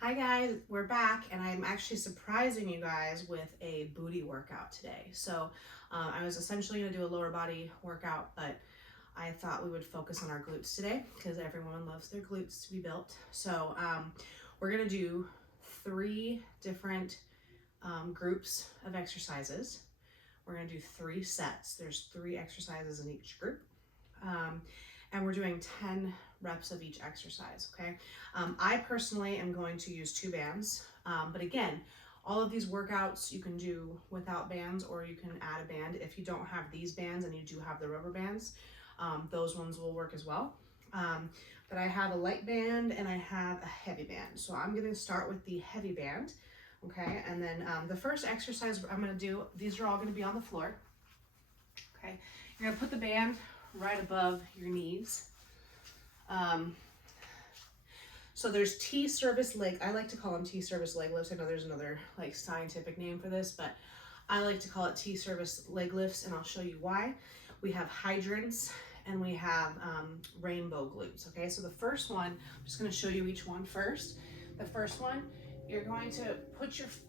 Hi guys, we're back and I'm actually surprising you guys with a booty workout today. I was essentially going to do a lower body workout, but I thought we would focus on our glutes today because everyone loves their glutes to be built. We're going to do 3 different groups of exercises. We're going to do 3 sets. There's 3 exercises in each group. And we're doing 10 reps of each exercise, okay? I personally am going to use 2 bands, but again, all of these workouts you can do without bands or you can add a band. If you don't have these bands and you do have the rubber bands, those ones will work as well. But I have a light band and I have a heavy band. So I'm gonna start with the heavy band, okay? And then the first exercise I'm gonna do, these are all gonna be on the floor, okay? You're gonna put the band right above your knees. So there's T-service leg, I like to call them T-service leg lifts. I know there's another like scientific name for this, but I like to call it T-service leg lifts, and I'll show you why. We have hydrants and we have rainbow glutes, okay? So the first one, I'm just gonna show you each one first. The first one, you're going to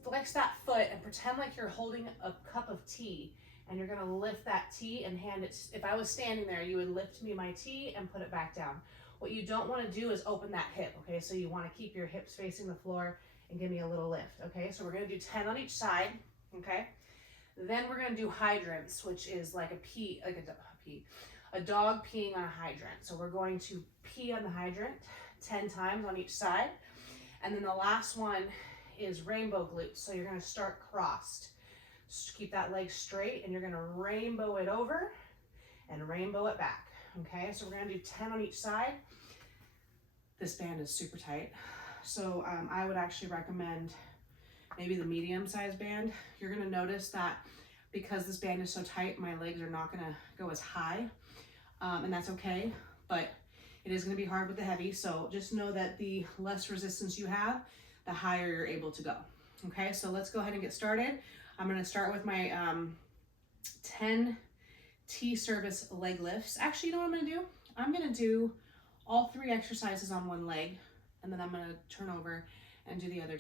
flex that foot and pretend like you're holding a cup of tea, and you're gonna lift that tea and hand it. If I was standing there, you would lift me my tea and put it back down. What you don't wanna do is open that hip, okay? So you wanna keep your hips facing the floor and give me a little lift, okay? So we're gonna do 10 on each side, okay? Then we're gonna do hydrants, which is like a dog peeing on a hydrant. So we're going to pee on the hydrant 10 times on each side. And then the last one is rainbow glutes. So you're gonna start crossed. Just keep that leg straight and you're gonna rainbow it over and rainbow it back. Okay, so we're gonna do 10 on each side. This band is super tight. So I would actually recommend maybe the medium size band. You're gonna notice that because this band is so tight, my legs are not gonna go as high, and that's okay, but it is gonna be hard with the heavy. So just know that the less resistance you have, the higher you're able to go. Okay, so let's go ahead and get started. I'm gonna start with my 10 T-service leg lifts. Actually, you know what I'm gonna do? I'm gonna do all 3 exercises on one leg, and then I'm gonna turn over and do the other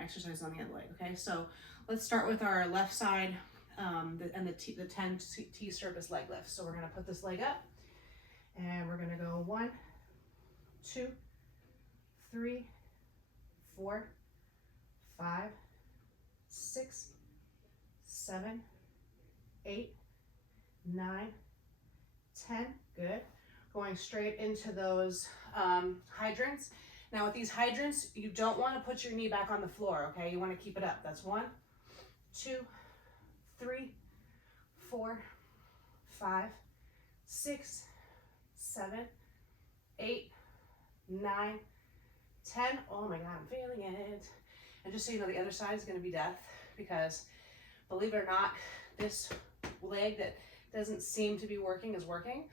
exercises on the other leg, okay? So let's start with our left side the 10 T-service leg lifts. So we're gonna put this leg up, and we're gonna go 1, 2, 3, 4, 5, 6, 7, 8, 9, 10, good. Going straight into those hydrants. Now with these hydrants, you don't want to put your knee back on the floor, okay? You want to keep it up. That's 1, 2, 3, 4, 5, 6, 7, 8, 9, 10. Oh my God, I'm feeling it. And just so you know, the other side is going to be death because believe it or not, this leg that doesn't seem to be working is working.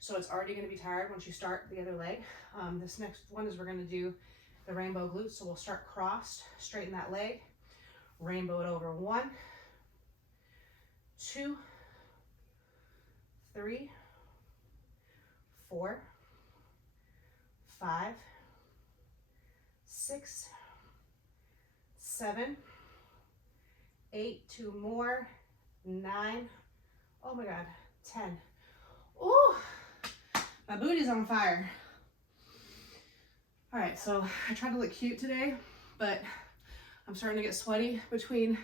So it's already going to be tired once you start the other leg. This next one is we're going to do the rainbow glutes. So we'll start crossed, straighten that leg, rainbow it over. 1, 2, 3, 4, 5, 6, 7, 8, 2 more, 9, oh my God, 10. Ooh, my booty's on fire. All right, so I tried to look cute today, but I'm starting to get sweaty between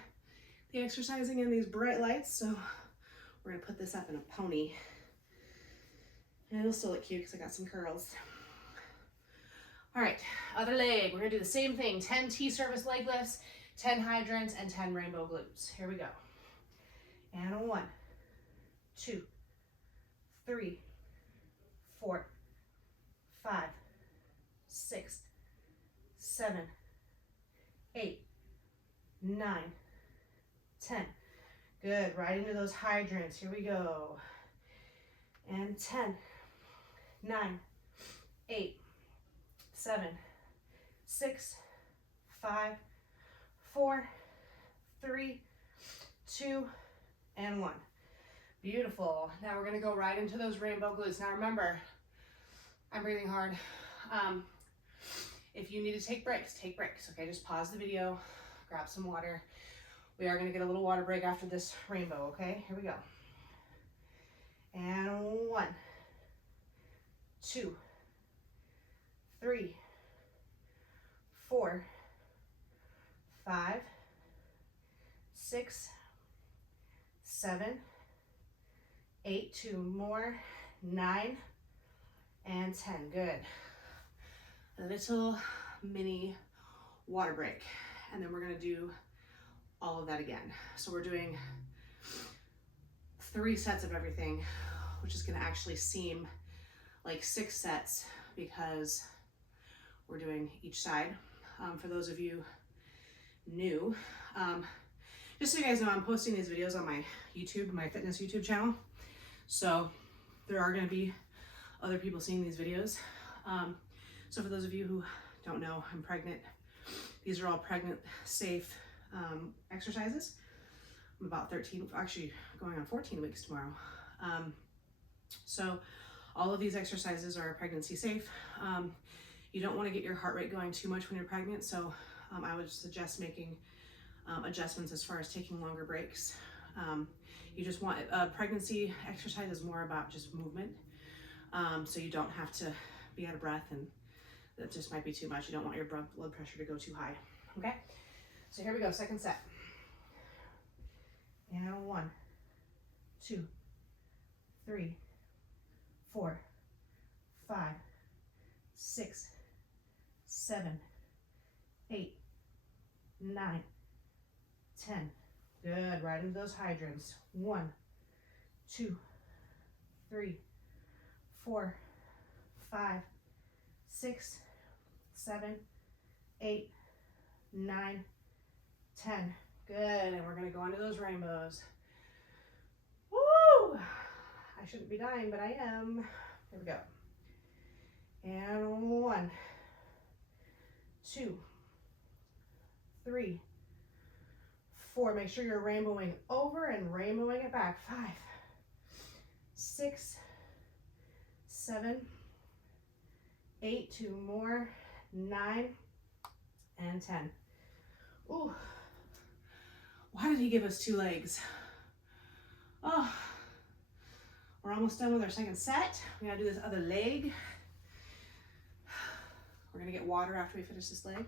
the exercising and these bright lights, so we're gonna put this up in a pony. And it'll still look cute because I got some curls. All right, other leg. We're gonna do the same thing, 10 T-service leg lifts, 10 hydrants, and 10 rainbow glutes. Here we go. And 1, 2, 3, 4, 5, 6, 7, 8, 9, 10. Good, right into those hydrants. Here we go. And 10, 9, 8, 7, 6, 5, 4, 3, 2, and 1. Beautiful. Now we're gonna go right into those rainbow glutes. Now remember, I'm breathing hard. If you need to take breaks, take breaks. Okay, just pause the video, grab some water. We are gonna get a little water break after this rainbow, okay? Here we go. And 1, 2, 3, 4, 5, 6, 7, 8, 2 more, 9, and 10. Good. A little mini water break. And then we're gonna do all of that again. So we're doing 3 sets of everything, which is gonna actually seem like 6 sets because we're doing each side. For those of you new, just so you guys know, I'm posting these videos on my YouTube, my fitness YouTube channel. So there are gonna be other people seeing these videos. So for those of you who don't know, I'm pregnant. These are all pregnant safe exercises. I'm about 13, actually going on 14 weeks tomorrow. So all of these exercises are pregnancy safe. You don't want to get your heart rate going too much when you're pregnant, so I would suggest making adjustments as far as taking longer breaks. You just want, pregnancy exercise is more about just movement, so you don't have to be out of breath, and that just might be too much. You don't want your blood pressure to go too high, okay? So here we go, second set. And 1, 2, 3, 4, 5, 6, 7, 8, 9, 10. Good, right into those hydrants. 1, 2, 3, 4, 5, 6, 7, 8, 9, 10. Good, and we're gonna go into those rainbows. Woo! I shouldn't be dying, but I am. Here we go. And 1, 2, 3, 4. Make sure you're rainbowing over and rainbowing it back. 5, 6, 7, 8, 2 more, 9, and 10. Ooh. Why did he give us 2 legs? Oh, we're almost done with our second set. We gotta do this other leg. We're gonna get water after we finish this leg.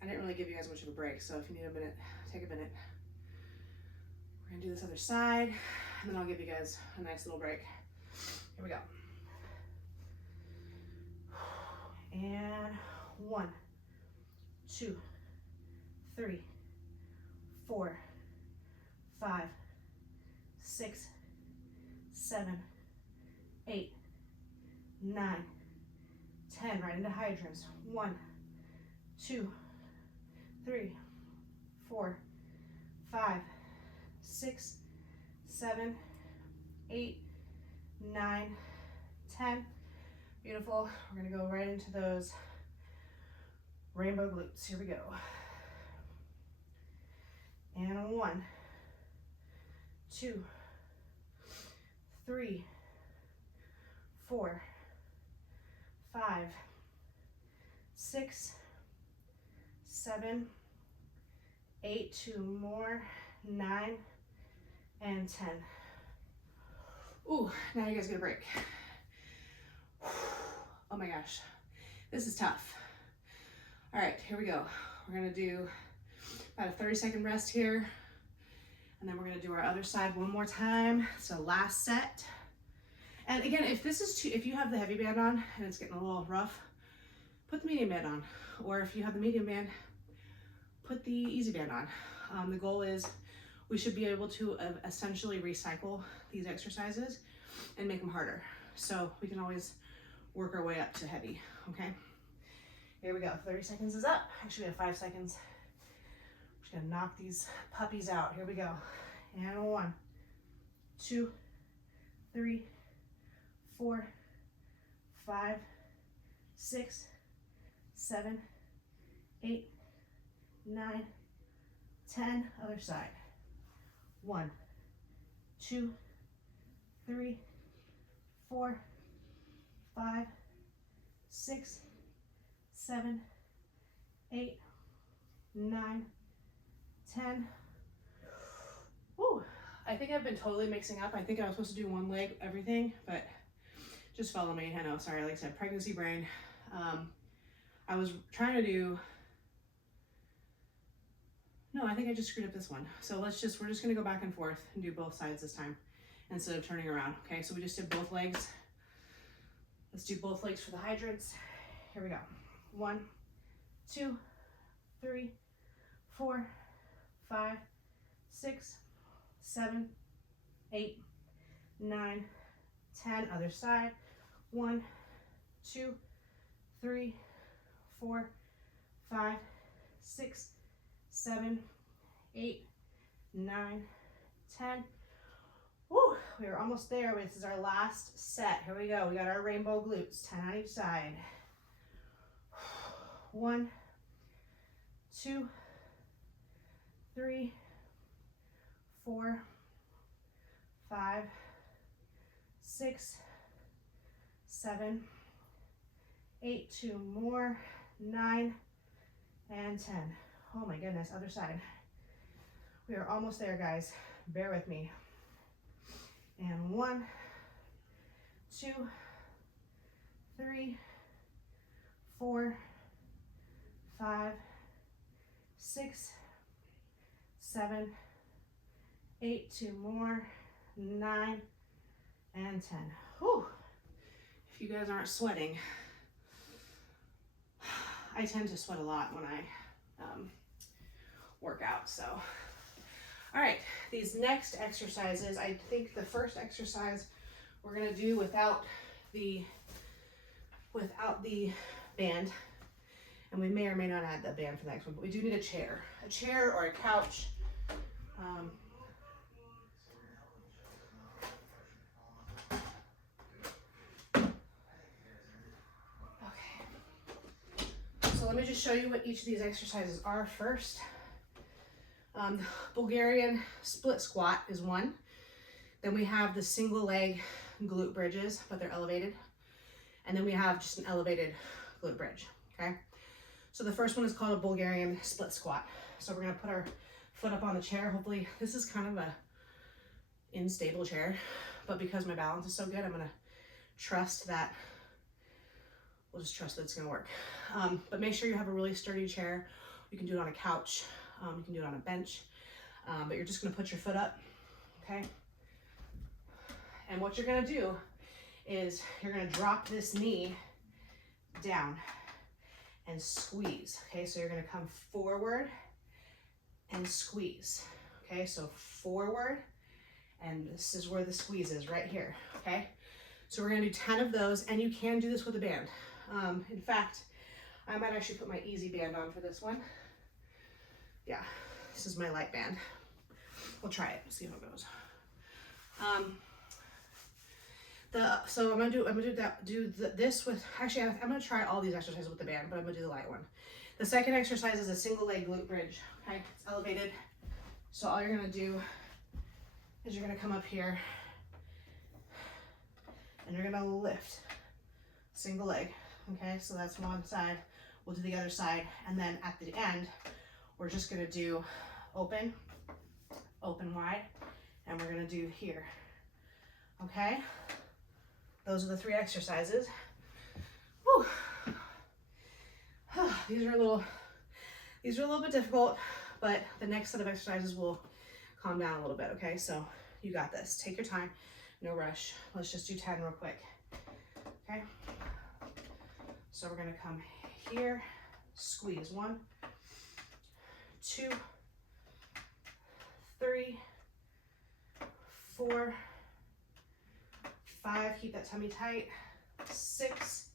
I didn't really give you guys much of a break, so if you need a minute, take a minute. We're gonna do this other side, and then I'll give you guys a nice little break. Here we go. And 1, 2, 3, 4, 5, 6, 7, 8, 9, 10. Right into hydrants. 1, 2, 3, 4, 5, 6, 7, 8, 9, 10. Beautiful. We're gonna go right into those rainbow glutes. Here we go. And 1, 2, 3, 4, 5, 6, 7, 8, 2 more, 9, and 10. Ooh, now you guys get a break. Oh my gosh, this is tough. All right, here we go. We're gonna do about a 30-second rest here, and then we're gonna do our other side one more time. So last set. And again, if this is if you have the heavy band on and it's getting a little rough, put the medium band on. Or if you have the medium band, put the easy band on. The goal is we should be able to essentially recycle these exercises and make them harder. So we can always work our way up to heavy, okay? Here we go, 30 seconds is up. Actually, we have 5 seconds. We're just gonna knock these puppies out. Here we go. And 1, 2, 3, 4, 5, 6, 7, 8, 9, 10. Other side. 1, 2, 3, 4, 5, 6, 7, 8, 9, 10. Whew. I think I've been totally mixing up. I think I was supposed to do one leg, everything, but just follow me. I know, sorry, like I said, pregnancy brain. I was trying to do, no, I think I just screwed up this one. So we're just gonna go back and forth and do both sides this time instead of turning around. Okay, so we just did both legs. Let's do both legs for the hydrants. Here we go. 1, 2, 3, 4, 5, 6, 7, 8, 9, 10. Other side. 1, 2, 3, 4, 5, 6, 7, 8, 9, 10. Woo, we are almost there. This is our last set. Here we go. We got our rainbow glutes, 10 on each side. 1, 2, 3, 4, 5, 6, 7, 8, 2 more, 9, and 10. Oh my goodness, other side. We are almost there, guys. Bear with me. And 1, 2, 3, 4, 5, 6, 7, 8, 2 more, 9, and 10. Whew. If you guys aren't sweating, I tend to sweat a lot when I work out, so. All right, these next exercises, I think the first exercise we're gonna do without the band, and we may or may not add the band for the next one, but we do need a chair or a couch. Okay, so let me just show you what each of these exercises are first. Bulgarian split squat is one. Then we have the single leg glute bridges, but they're elevated. And then we have just an elevated glute bridge, okay? So the first one is called a Bulgarian split squat. So we're gonna put our foot up on the chair. Hopefully, this is kind of a unstable chair, but because my balance is so good, I'm gonna trust that, we'll just trust that it's gonna work. But make sure you have a really sturdy chair. You can do it on a couch. You can do it on a bench, but you're just gonna put your foot up, okay? And what you're gonna do is you're gonna drop this knee down and squeeze, okay? So you're gonna come forward and squeeze, okay? So forward, and this is where the squeeze is, right here, okay? So we're gonna do 10 of those, and you can do this with a band. In fact, I might actually put my easy band on for this one. Yeah, this is my light band. We'll try it, see how it goes. So I'm gonna do this with, actually I'm gonna try all these exercises with the band, but I'm gonna do the light one. The second exercise is a single leg glute bridge, okay? It's elevated. So all you're gonna do is you're gonna come up here and you're gonna lift single leg, okay? So that's one side, we'll do the other side, and then at the end, we're just gonna do open, open wide, and we're gonna do here, okay? Those are the 3 exercises. Whew. These are a little bit difficult, but the next set of exercises will calm down a little bit, okay? So you got this, take your time, no rush. Let's just do 10 real quick, okay? So we're gonna come here, squeeze, 1, 2, 3, 4, 5, keep that tummy tight, 6,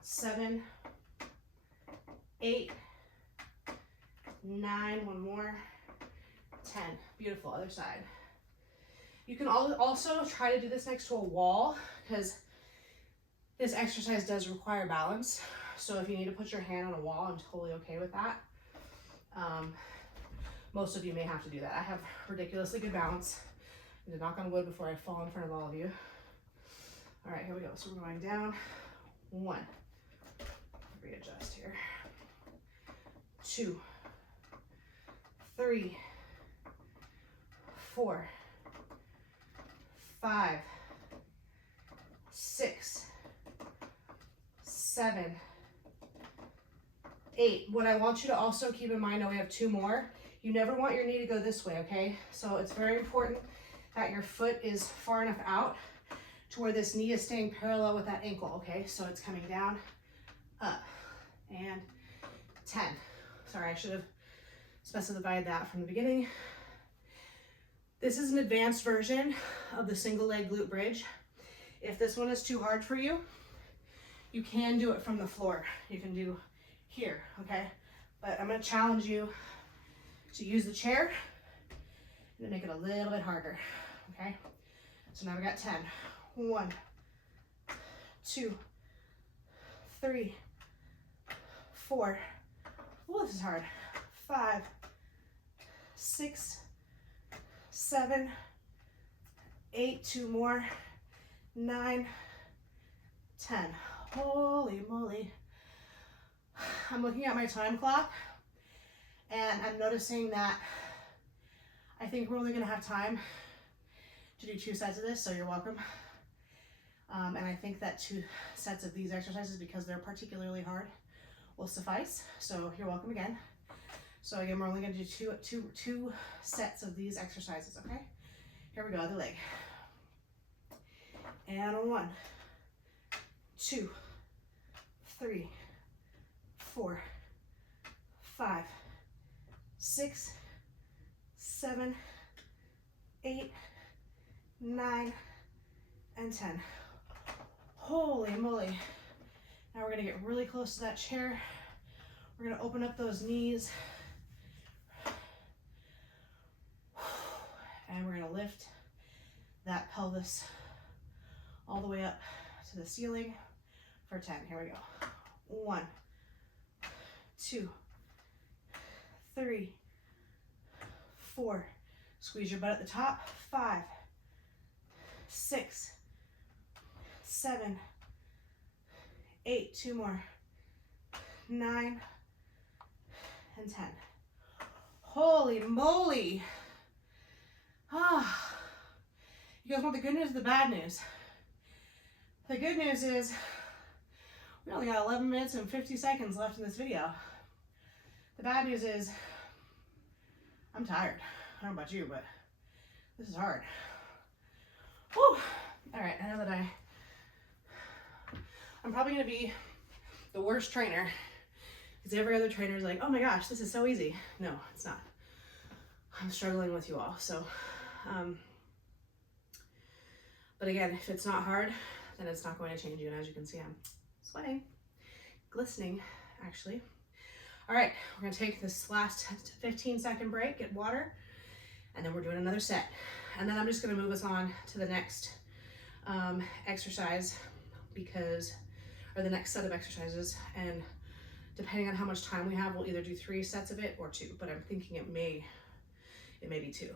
7, 8, 9, one more, 10. Beautiful, other side. You can also try to do this next to a wall, because this exercise does require balance. So if you need to put your hand on a wall, I'm totally okay with that. Most of you may have to do that. I have ridiculously good balance. I'm gonna knock on wood before I fall in front of all of you. All right, here we go. So we're going down. 1, readjust here. 2, 3, 4, 5, 6, 7, 8. What I want you to also keep in mind, now we have 2 more. You never want your knee to go this way, okay? So it's very important that your foot is far enough out to where this knee is staying parallel with that ankle, okay? So it's coming down, up, and 10. Sorry, I should have specified that from the beginning. This is an advanced version of the single leg glute bridge. If this one is too hard for you, you can do it from the floor. You can do here, okay? But I'm gonna challenge you to use the chair and make it a little bit harder, okay? So now we got 10. 1, 2, 3, 4. Oh, this is hard. 5, 6, 7, 8. 2 more. 9, 10. Holy moly. I'm looking at my time clock and I'm noticing that I think we're only gonna have time to do 2 sets of this, so you're welcome. And I think that 2 sets of these exercises, because they're particularly hard, will suffice. So you're welcome again. So again, we're only gonna do two sets of these exercises, okay? Here we go, other leg. And 1, 2, 3, 4, 5, 6, 7, 8, 9, and 10. Holy moly. Now we're gonna get really close to that chair. We're gonna open up those knees. And we're gonna lift that pelvis all the way up to the ceiling for 10. Here we go. 1, 2, 3, 4. Squeeze your butt at the top. 5, 6, 7, 8. 2 more. 9, and 10. Holy moly. Ah. You guys want the good news or the bad news? The good news is we only got 11 minutes and 50 seconds left in this video. The bad news is I'm tired. I don't know about you, but this is hard. Whew. All right, I know that I'm probably gonna be the worst trainer because every other trainer is like, oh my gosh, this is so easy. No, it's not. I'm struggling with you all, so. But again, if it's not hard, then it's not going to change you. And as you can see, I'm sweating, glistening, actually. All right, we're gonna take this last 15-second break, get water, and then we're doing another set. And then I'm just gonna move us on to the next exercise or the next set of exercises. And depending on how much time we have, we'll either do 3 sets of it or 2, but I'm thinking it may be 2.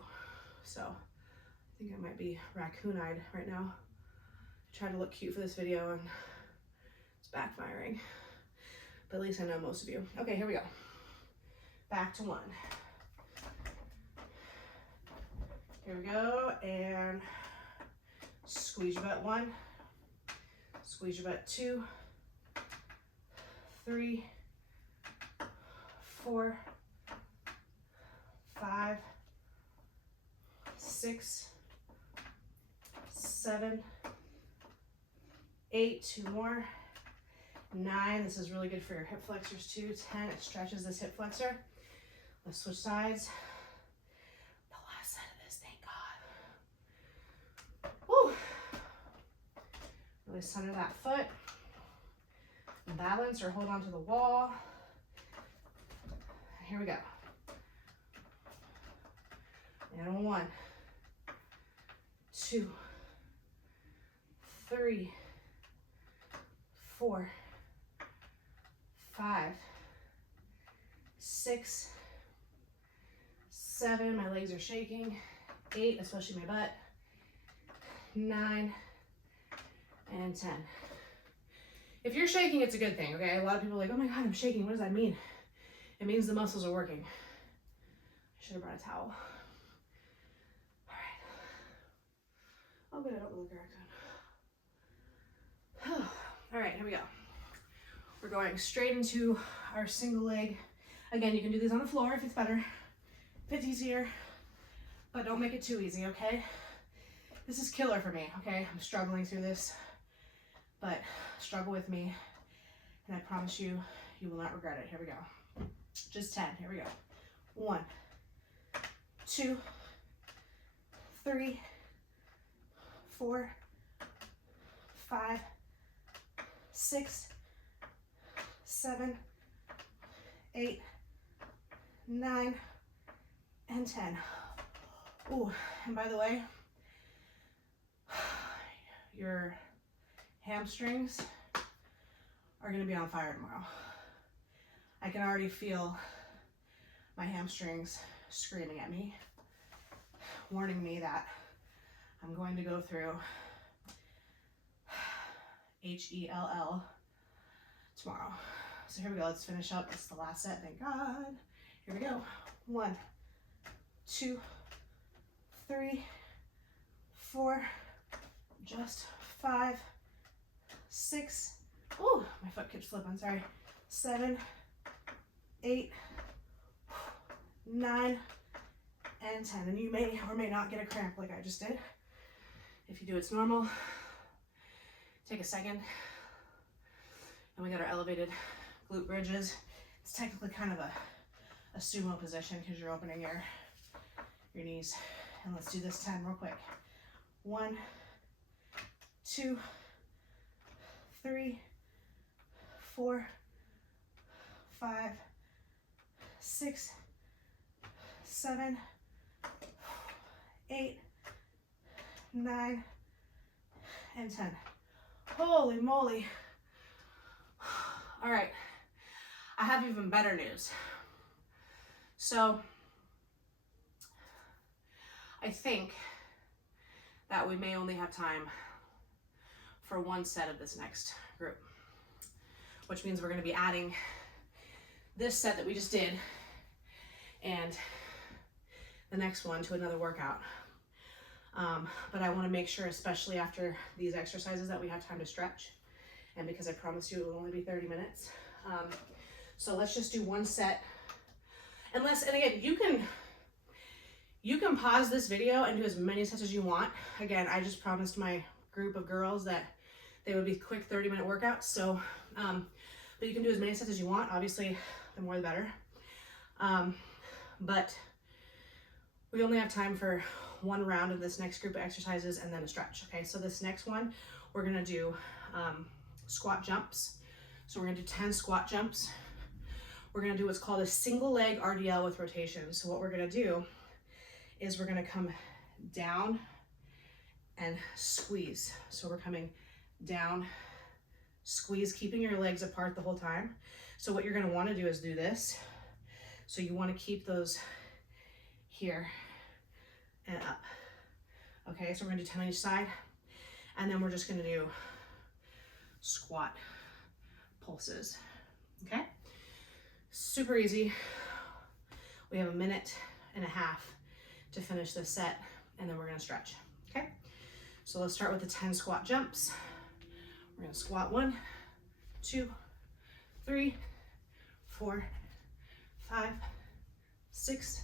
So I think I might be raccoon-eyed right now. I tried to look cute for this video and it's backfiring. But at least I know most of you. Okay, here we go. Back to 1. Here we go, and squeeze your butt. 1, squeeze your butt. 2, 3, 4, 5, 6, 7, 8. 2 more. 9. This is really good for your hip flexors too. 10. It stretches this hip flexor. Let's switch sides. The last set of this, thank God. Woo. Really center that foot. Balance or hold on to the wall. Here we go. And 1, 2, 3, 4, 5, 6, 7. My legs are shaking. 8, especially my butt. 9, and 10. If you're shaking, it's a good thing, okay? A lot of people are like, oh my God, I'm shaking. What does that mean? It means the muscles are working. I should have brought a towel. All right. Oh, good, I don't look very good. All right, here we go. We're going straight into our single leg. Again, you can do these on the floor if it's better, if it's easier, but don't make it too easy, okay? This is killer for me, okay? I'm struggling through this, but struggle with me, and I promise you, you will not regret it. Here we go. Just 10, here we go. 1, 2, 3, 4, 5, 6, 7, 8, 9, and 10. Ooh, and by the way, your hamstrings are going to be on fire tomorrow. I can already feel my hamstrings screaming at me, warning me that I'm going to go through HELL tomorrow. So here we go, let's finish up. It's the last set, thank God. Here we go. 1, 2, 3, 4, just 5, 6. Ooh, my foot keeps slipping, sorry. 7, 8, 9, and 10. And you may or may not get a cramp like I just did. If you do, it's normal. Take a second. And we got our elevated glute bridges. It's technically kind of a sumo position because you're opening your knees. And let's do this 10 real quick. 1, 2, 3, 4, 5, 6, 7, 8, 9, and 10. Holy moly. All right, I have even better news. So I think that we may only have time for one set of this next group, which means we're going to be adding this set that we just did and the next one to another workout. But I want to make sure, especially after these exercises, that we have time to stretch. And because I promised you it will only be 30 minutes. So let's just do one set. And again, you can pause this video and do as many sets as you want. Again, I just promised my group of girls that they would be quick 30-minute workouts. So, but you can do as many sets as you want. Obviously, the more the better. But we only have time for one round of this next group of exercises and then a stretch. Okay, so this next one, we're gonna do squat jumps. So we're gonna do 10 squat jumps. We're gonna do what's called a single leg RDL with rotation. So what we're gonna do is we're gonna come down and squeeze. So we're coming down, squeeze, keeping your legs apart the whole time. So what you're gonna wanna do is do this. So you wanna keep those here and up. Okay, so we're gonna do 10 on each side. And then we're just gonna do squat pulses, okay? Super easy. We have a minute and a half to finish this set, and then we're gonna stretch, okay? So let's start with the 10 squat jumps. We're gonna squat 1, 2, 3, 4, 5, 6,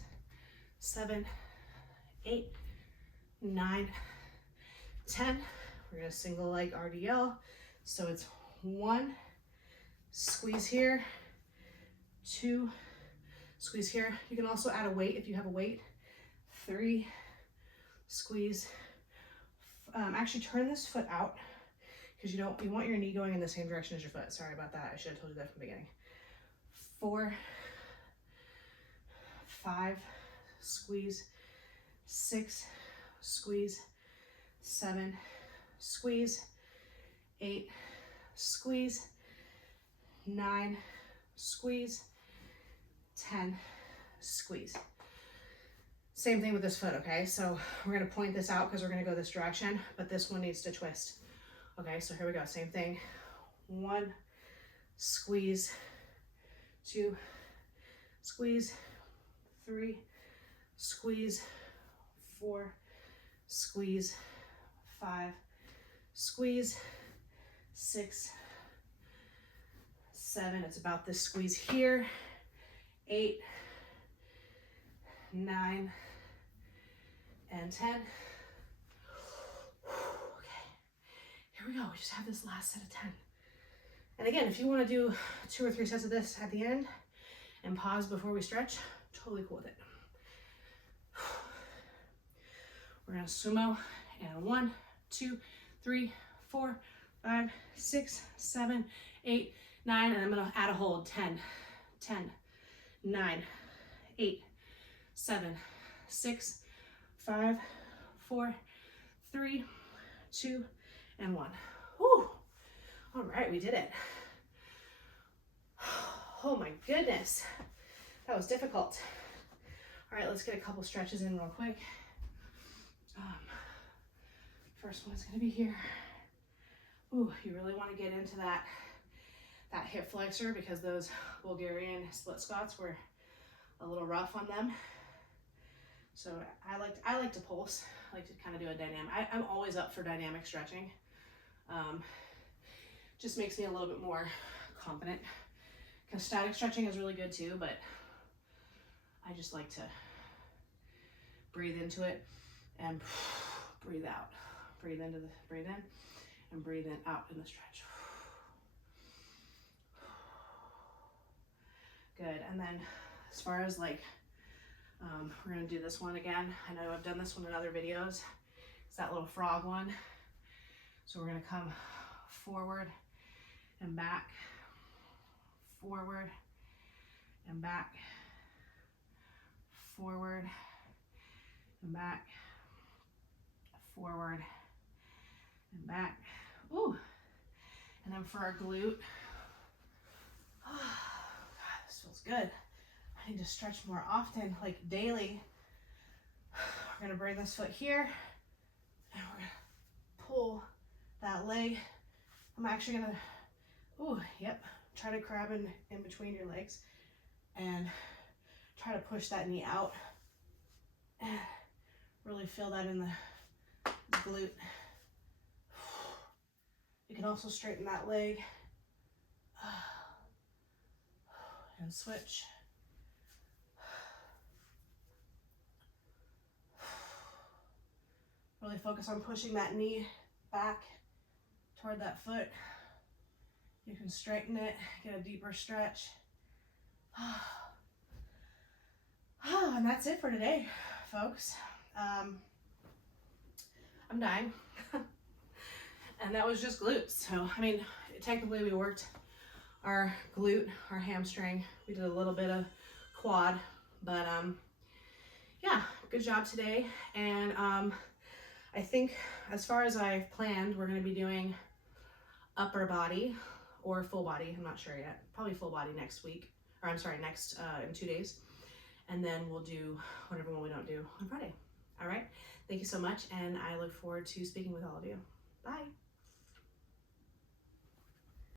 7, 8, 9, 10. We're gonna single leg RDL. So it's 1, squeeze here, 2, squeeze here. You can also add a weight if you have a weight. 3, squeeze. Actually turn this foot out because you want your knee going in the same direction as your foot. Sorry about that. I should have told you that from the beginning. 4, 5, squeeze. 6, squeeze. 7, squeeze. 8, squeeze. 9, squeeze. 10, squeeze. Same thing with this foot, okay? So we're gonna point this out because we're gonna go this direction, but this one needs to twist. Okay, so here we go, same thing. 1, squeeze, 2, squeeze, 3, squeeze, 4, squeeze, 5, squeeze, 6, 7, it's about this squeeze here, 8, 9, and 10. Okay, here we go. We just have this last set of 10. And again, if you want to do 2 or 3 sets of this at the end and pause before we stretch, totally cool with it. We're gonna sumo, and 1, 2, 3, 4, 5, 6, 7, 8, 9, and I'm gonna add a hold. 10, 10, 9, 8, 7, 6, 5, 4, 3, 2, and 1. Whew. All right, we did it. Oh my goodness, that was difficult. All right, let's get a couple stretches in real quick. First one's gonna be here. Ooh, you really want to get into that hip flexor, because those Bulgarian split squats were a little rough on them. So I like to pulse. I like to kind of do a dynamic. I'm always up for dynamic stretching. Just makes me a little bit more confident. Because static stretching is really good too, but I just like to breathe into it and breathe out. Breathe in and breathe in out in the stretch. Good. And then as far as like, we're gonna do this one again. I know I've done this one in other videos. It's that little frog one. So we're gonna come forward and back, forward and back, forward and back, forward and back. Ooh. And then for our glute, oh, God, this feels good. I need to stretch more often, like daily. We're gonna bring this foot here and we're gonna pull that leg. I'm actually gonna, ooh, yep, try to grab in between your legs and try to push that knee out and really feel that in the glute. You can also straighten that leg and switch. Really focus on pushing that knee back toward that foot. You can straighten it, get a deeper stretch. And that's it for today, folks. I'm dying. And that was just glutes. So, I mean, technically we worked our glute, our hamstring. We did a little bit of quad, but yeah, good job today. And I think as far as I've planned, we're gonna be doing upper body or full body. I'm not sure yet. Probably full body next week, or I'm sorry, next in 2 days. And then we'll do whatever one we don't do on Friday. All right. Thank you so much. And I look forward to speaking with all of you. Bye.